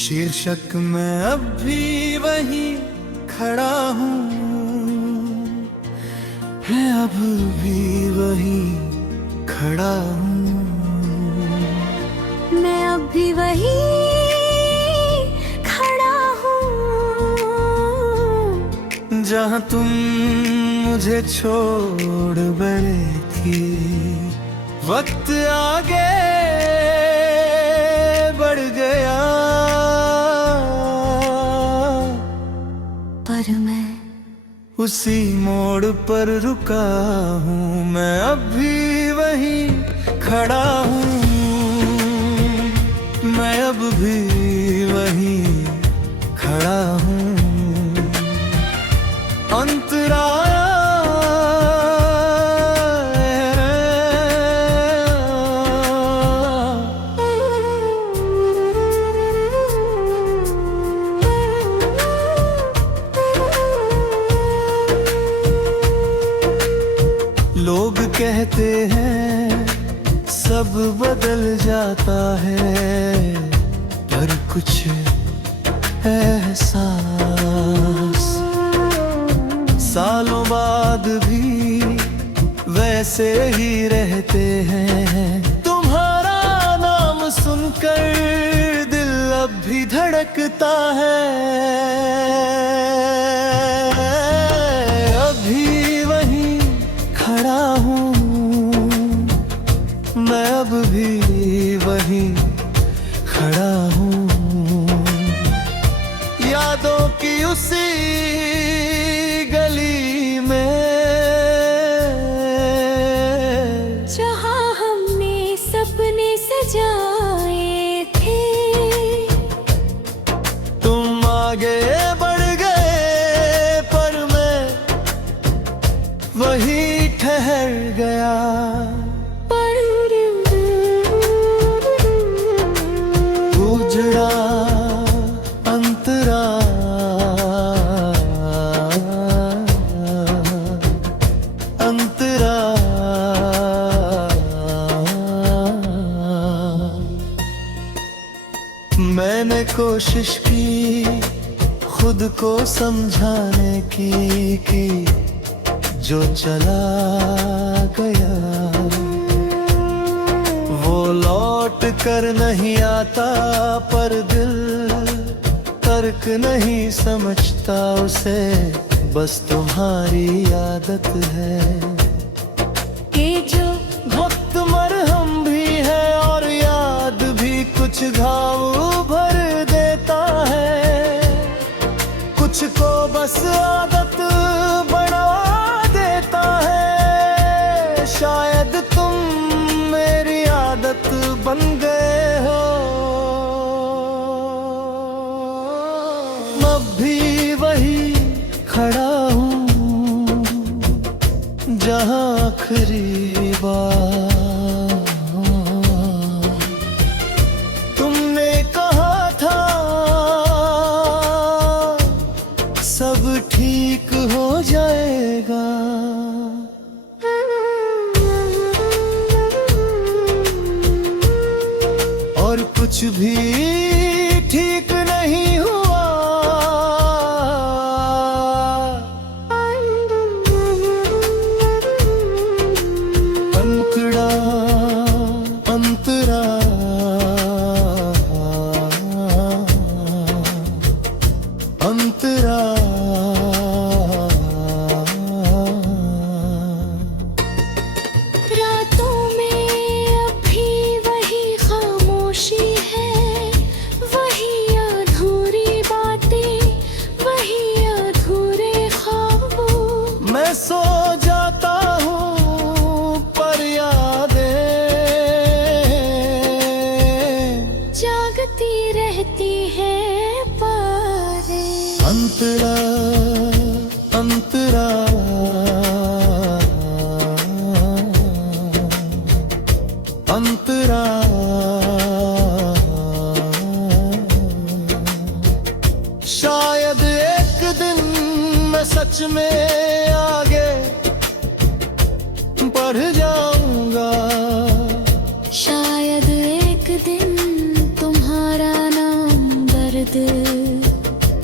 शीर्षक मैं अब भी वही खड़ा हूँ, मैं अब भी वही खड़ा हूँ, मैं अब भी वही खड़ा हूँ, जहाँ तुम मुझे छोड़ गए थी। वक्त आगे बढ़ गया, पर मैं उसी मोड़ पर रुका हूँ। मैं अब भी वही खड़ा हूँ, मैं अब भी वही खड़ा हूँ। अंतरा लोग कहते हैं सब बदल जाता है, पर कुछ एहसास सालों बाद भी वैसे ही रहते हैं। तुम्हारा नाम सुनकर दिल अब भी धड़कता है। अभी वही खड़ा हूँ, मैं अब भी वही खड़ा हूँ। यादों की उसी गली में, जहाँ हमने सपने सजाए थे। तुम आगे बढ़ गए पर मैं वही ठहर गया। उजड़ा अंतरा, अंतरा मैंने कोशिश की खुद को समझाने की जो चला गया वो लौट कर नहीं आता, पर दिल तर्क नहीं समझता उसे, बस तुम्हारी आदत है कि जो वक्त मरहम भी है और याद भी कुछ घाव भर देता है। कुछ को बस आदत बना देता है। शायद तुम मेरी आदत बन गए हो। अब भी वही खड़ा हूँ, जहाँ आखिरी बार तुमने कहा था सब ठीक हो जाएगा। और कुछ भी ठीक नहीं हुआ। अंतरा अंतरा अंतरा रातों में अभी वही खामोशी है, वही अधूरी बातें, वही अधूरे ख्वाब। मैं सो जाता हूँ पर यादें जागती रहती है पारे। अंतरा अंतरा अंतरा शायद एक दिन मैं सच में आगे बढ़ जाऊंगा। शायद एक दिन तुम दर्द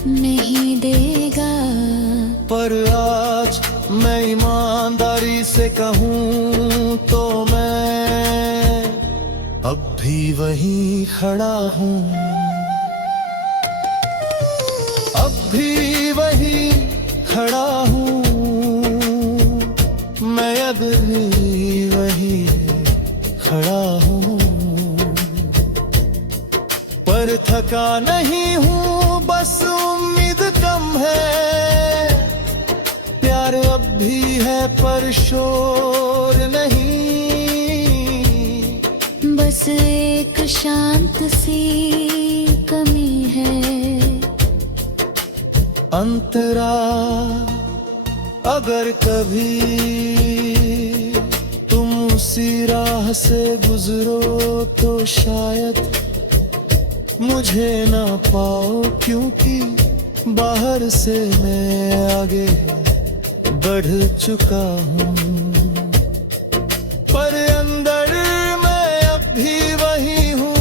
नहीं देगा। पर आज मैं ईमानदारी से कहूँ तो मैं अब भी वहीं खड़ा हूँ, अब भी वहीं खड़ा हूँ, मैं अब भी वहीं खड़ा हूँ। पर थका नहीं हूँ, बस उम्मीद कम है, प्यार अब भी है पर शोर नहीं। बस एक शांत सी कमी है। अंतरा अगर कभी तुम उसी राह से गुजरो तो शायद मुझे ना पाओ, क्योंकि बाहर से मैं आगे बढ़ चुका हूँ, पर अंदर मैं अब भी वही हूँ।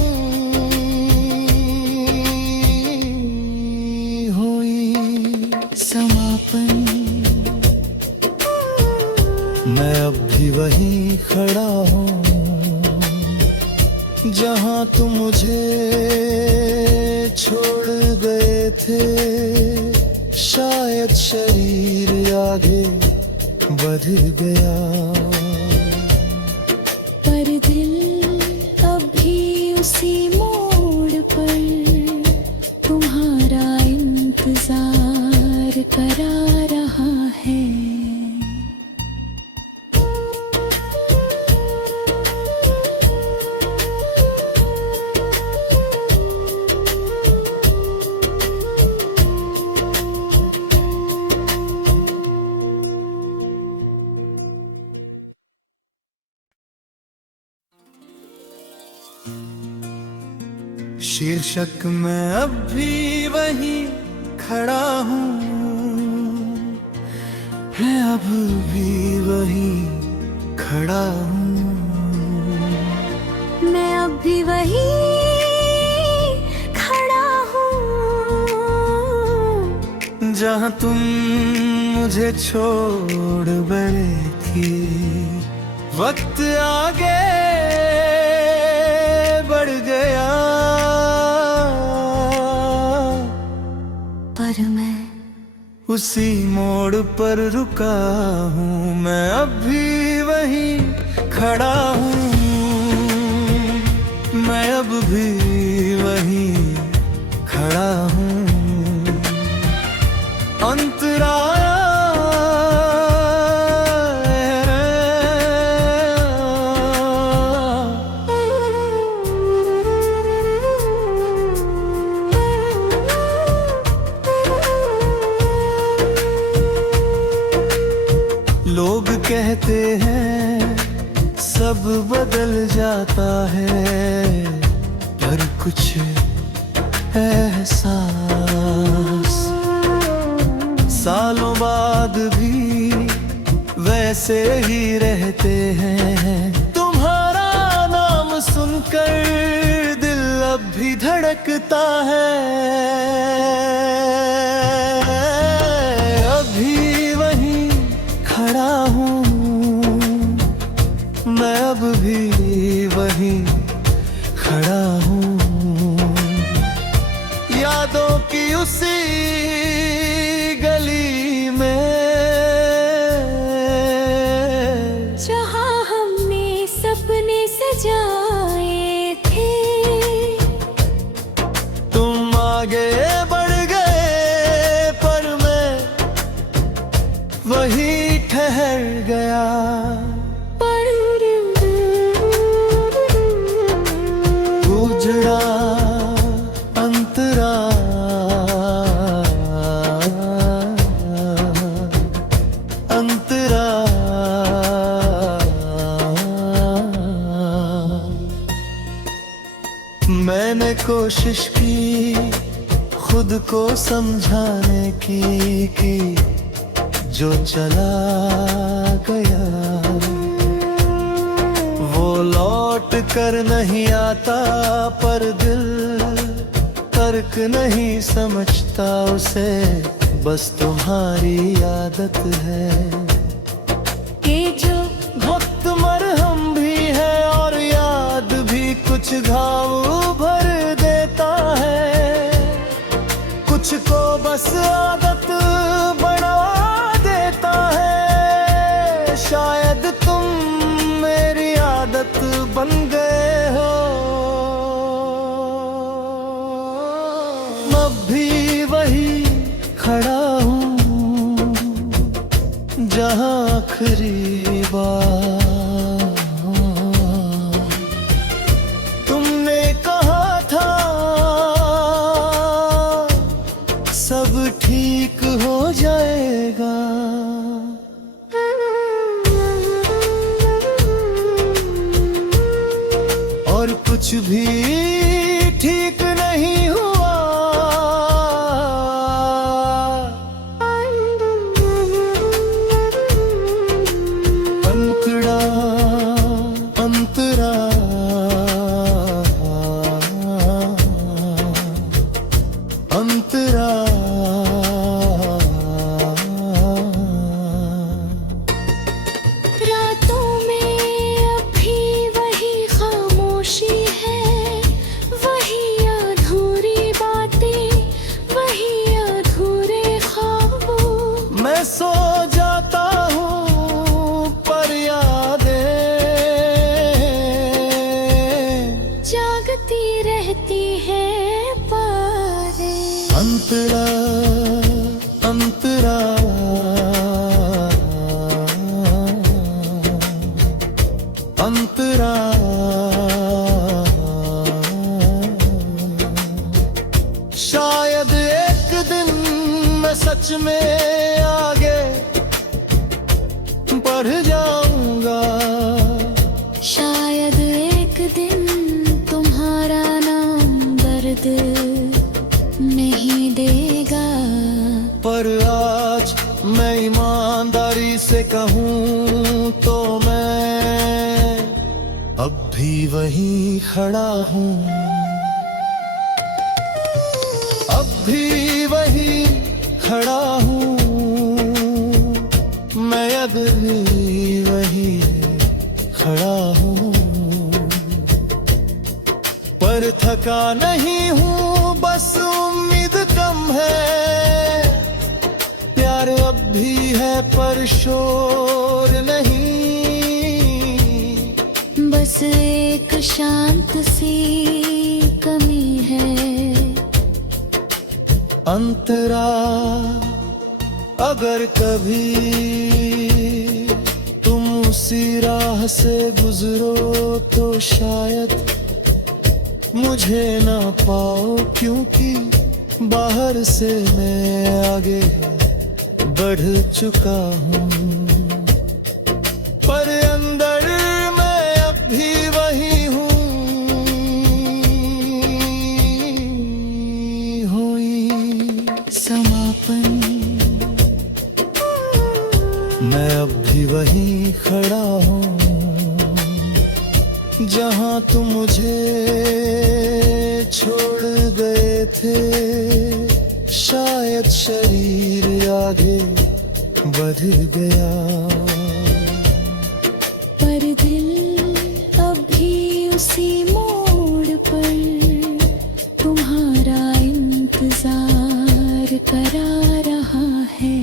हुई समापन मैं अब भी वहीं खड़ा हूँ, जहाँ तुम मुझे छोड़ गए थे। शायद शरीर आगे बढ़ गया, पर दिल अब भी उसी मोड़ पर तुम्हारा इंतजार करा रहा है। शीर्षक मैं अब भी वहीं खड़ा हूँ, मैं अब भी वहीं खड़ा हूँ, मैं अब भी वहीं खड़ा हूँ, जहाँ तुम मुझे छोड़ गए थी। वक्त आगे बढ़ गया, पर मैं उसी मोड़ पर रुका हूँ। मैं अब भी वहीं खड़ा हूँ, मैं अब भी वहीं खड़ा हूँ। अंतरा लोग कहते हैं सब बदल जाता है, पर कुछ एहसास सालों बाद भी वैसे ही रहते हैं। तुम्हारा नाम सुनकर दिल अब भी धड़कता है, अभी वहीं खड़ा हूँ, मैं अब भी वहीं खड़ा हूँ। यादों की उसी गली में, जहाँ हमने सपने सजाए थे। तुम आगे बढ़ गए पर मैं वहीं ठहर गया। उजड़ा अंतरा अंतरा मैंने कोशिश की खुद को समझाने की जो चला गया वो लौट कर नहीं आता, पर दिल फर्क नहीं समझता उसे, बस तुम्हारी आदत है। कि जो वक्त मरहम भी है और याद भी कुछ घाव भर देता है। कुछ को बस आदत बना देता है। शायद तुम मेरी आदत बन गए हो। अब भी वही खड़ा हूँ जहाँ आखिरी बार तुमने कहा था सब ठीक हो जाएगा। और कुछ भी ठीक नहीं हुआ। अंतरा अंतरा अंतरा रातों में अभी वही खामोशी है, वही अधूरी बातें, वही अधूरे ख्वाब। मैं सो जाता हूँ पर यादें जागती रहती है पारे। अंतरा अंतरा अंतरा शायद एक दिन मैं सच में आगे बढ़ जाऊंगा। शायद एक दिन तुम्हारा नाम दर्द नहीं देगा। पर आज मैं ईमानदारी से कहूँ तो मैं अब भी वहीं खड़ा हूँ। अब भी वहीं खड़ा हूँ मैं, अब भी वहीं खड़ा हूँ। पर थका नहीं हूँ, बस उम्मीद कम है। प्यार अब भी है पर शोर नहीं। बस एक शांत सी कमी है। अंतरा अगर कभी तुम उसी राह से गुजरो तो शायद मुझे ना पाओ, क्योंकि बाहर से मैं आगे बढ़ चुका हूँ। पर अंदर मैं अब भी वही हूँ। हुई समापन मैं अब भी वहीं खड़ा हूँ जहाँ तुम मुझे छोड़ गए थे। शायद शरीर आगे बढ़ गया, पर दिल अभी उसी मोड़ पर तुम्हारा इंतजार करा रहा है।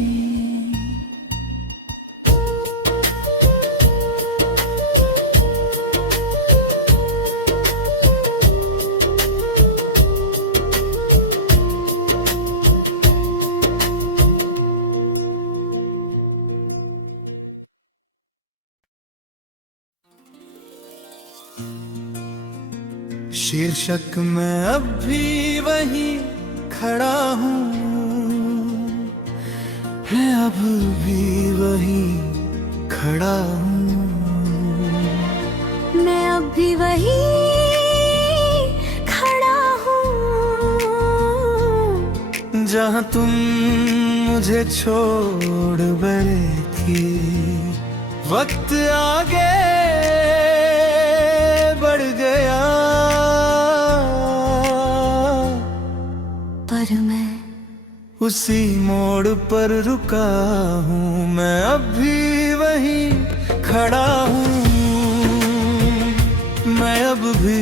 शीर्षक मैं अब भी वहीं खड़ा हूँ, मैं अब भी वहीं खड़ा हूँ। मैं अब भी वही खड़ा हूँ जहाँ तुम मुझे छोड़ गए थी। वक्त आगे बढ़ गया, उसी मोड़ पर रुका हूँ मैं, अब भी वहीं खड़ा हूँ, मैं अब भी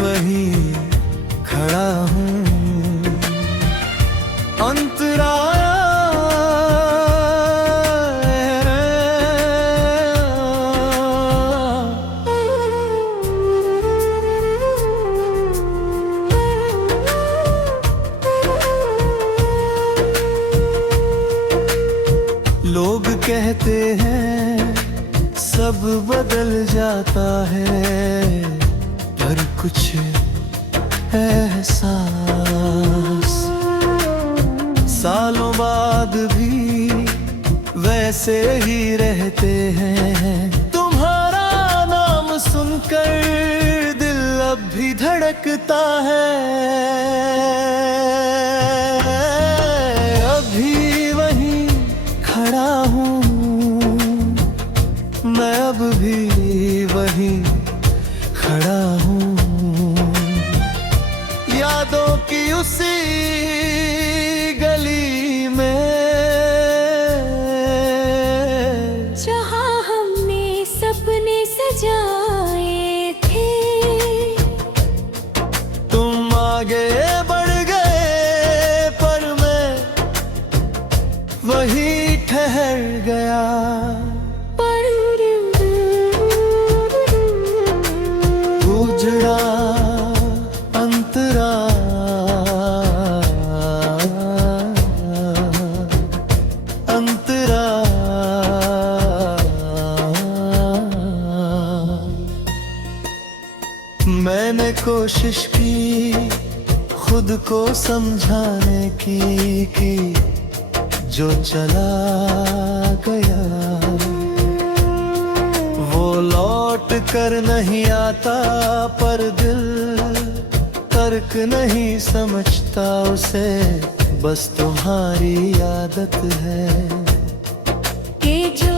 वहीं खड़ा हूँ। अंतरा लोग कहते हैं सब बदल जाता है, पर कुछ एहसास सालों बाद भी वैसे ही रहते हैं। तुम्हारा नाम सुनकर दिल अब भी धड़कता है, अभी वहीं खड़ा हूँ मैं, अब भी वहीं खड़ा हूँ। यादों की उसी गली में जहाँ हमने सपने सजाए थे, तुम आगे बढ़ गए पर मैं वहीं ठहर गया। उजड़ा अंतरा अंतरा मैंने कोशिश की खुद को समझाने की जो चला गया वो लौट कर नहीं आता, पर दिल तर्क नहीं समझता उसे, बस तुम्हारी आदत है कि जो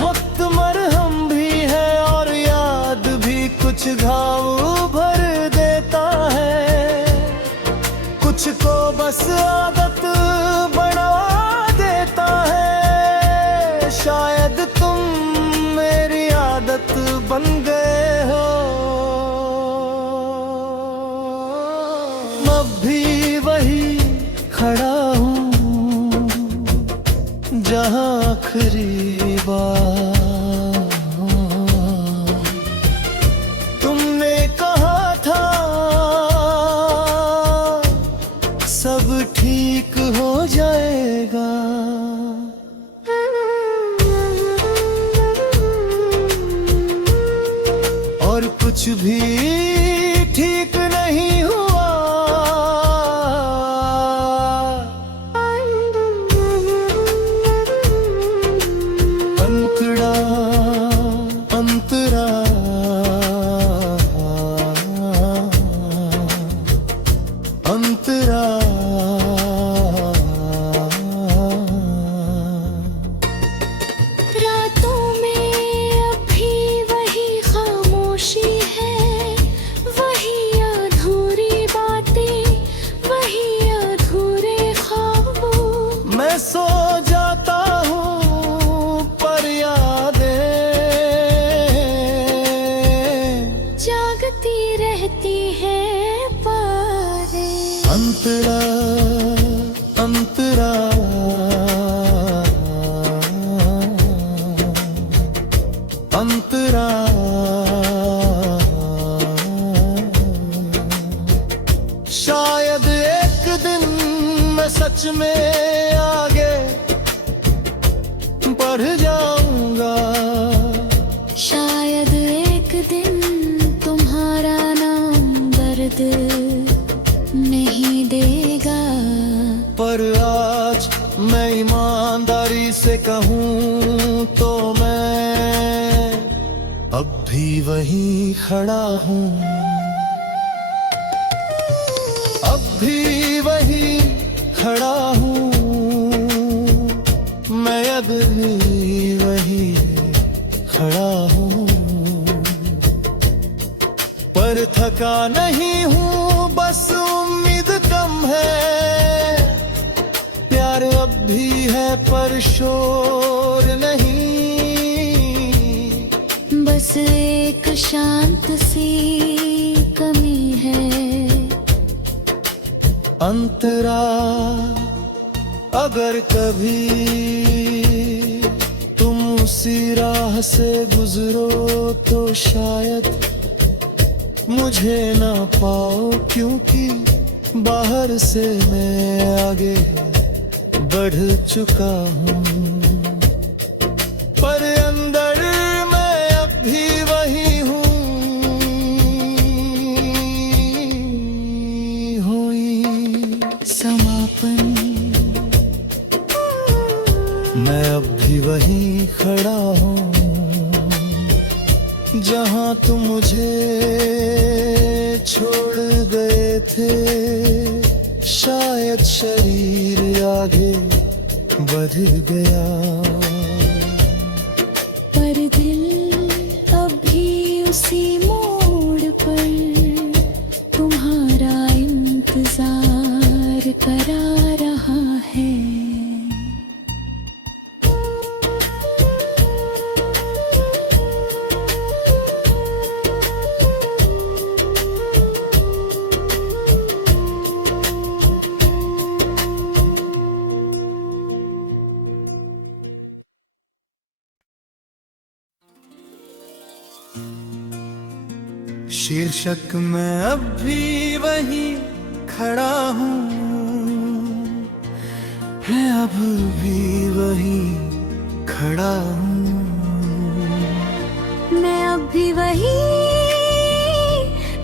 वक्त मरहम भी है और याद भी कुछ घाव भर देता है, कुछ को बस आदत बना देता है। शायद तुम मेरी आदत बन गए हो, अब भी वही खड़ा हूँ जहाँ आखिरी बार तुमने कहा था सब ठीक हो जाएगा। और कुछ भी ठीक नहीं हुआ, अंतरा अंतरा अंतरा रातों में अभी वही खामोशी है, वही अधूरी बातें, वही अधूरे ख्वाब। मैं सो जाता हूँ पर यादें जागती रहती है पारे। अंतरा अंतरा अंतरा शायद एक दिन मैं सच में आगे बढ़ जाऊंगा, शायद एक दिन तुम्हारा नाम दर्द नहीं देगा, पर आज मैं ईमानदारी से कहूँ तो मैं अब भी वहीं खड़ा हूँ, अब भी वहीं खड़ा हूँ मैं, अब भी वहीं खड़ा हूँ, पर थका नहीं हूँ बस उम्मीद कम है। पर शोर नहीं, बस एक शांत सी कमी है। अंतरा अगर कभी तुम उसी राह से गुजरो तो शायद मुझे ना पाओ, क्योंकि बाहर से मैं आगे बढ़ चुका हूँ, पर अंदर मैं अब भी वही हूँ। हुई समापन मैं अब भी वहीं खड़ा हूँ, जहाँ तुम मुझे छोड़ गए थे। शायद शरीर आगे बढ़ गया, पर दिल अब भी उसी मोड़ पर तुम्हारा इंतजार करा रहा है। शीर्षक मैं अब भी वहीं खड़ा हूँ, मैं अब भी वहीं खड़ा हूँ, मैं अब भी वही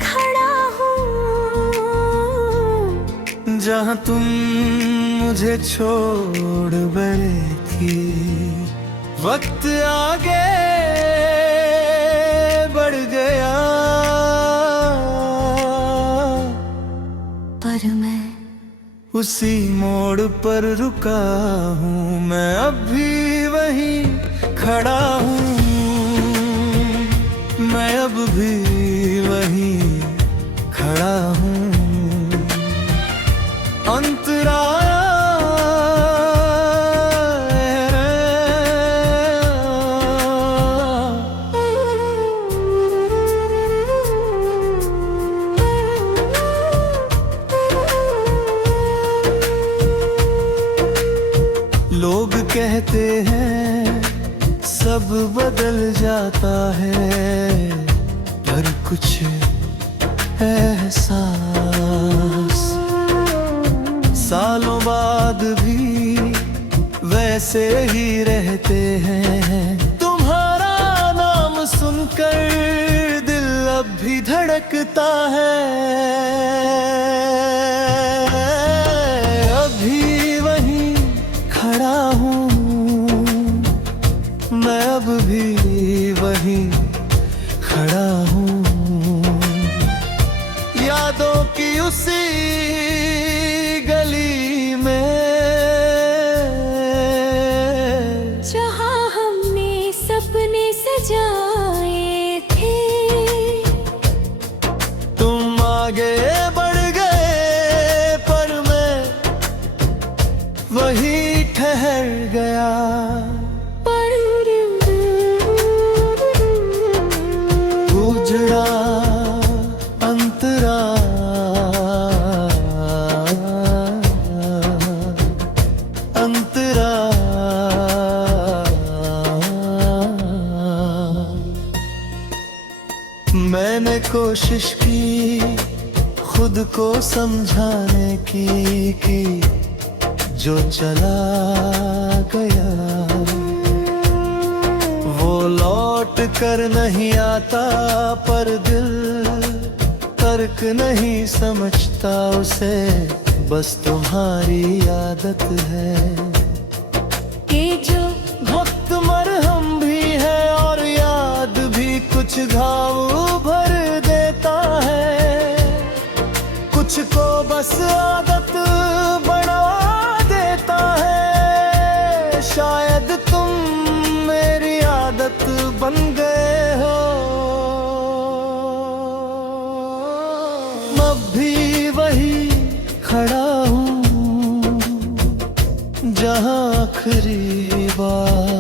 खड़ा हूँ, जहाँ तुम मुझे छोड़ गए थी। वक्त आगे बढ़ गया, पर मैं उसी मोड़ पर रुका हूँ। मैं अब भी वहीं खड़ा हूँ, मैं अब भी वहीं खड़ा हूँ। अंतरा लोग कहते हैं सब बदल जाता है, पर कुछ एहसास सालों बाद भी वैसे ही रहते हैं। तुम्हारा नाम सुनकर दिल अब भी धड़कता है, अभी वहीं खड़ा हूँ, मैं अब भी वहीं खड़ा हूँ। यादों की उसी गली में, जहाँ हमने सपने सजाए थे। तुम आगे बढ़ गए पर मैं वहीं ठहर गया। उजड़ा अंतरा अंतरा मैंने कोशिश की खुद को समझाने की, कि जो चला गया वो लौट कर नहीं आता, पर दिल तर्क नहीं समझता उसे, बस तुम्हारी आदत है। कि जो वक्त मरहम भी है और याद भी कुछ घाव भर देता है, कुछ को बस आदत बना देता है। शायद तुम मेरी आदत बन गए हो, अब भी वही खड़ा हूँ, जहाँ आखिरी बार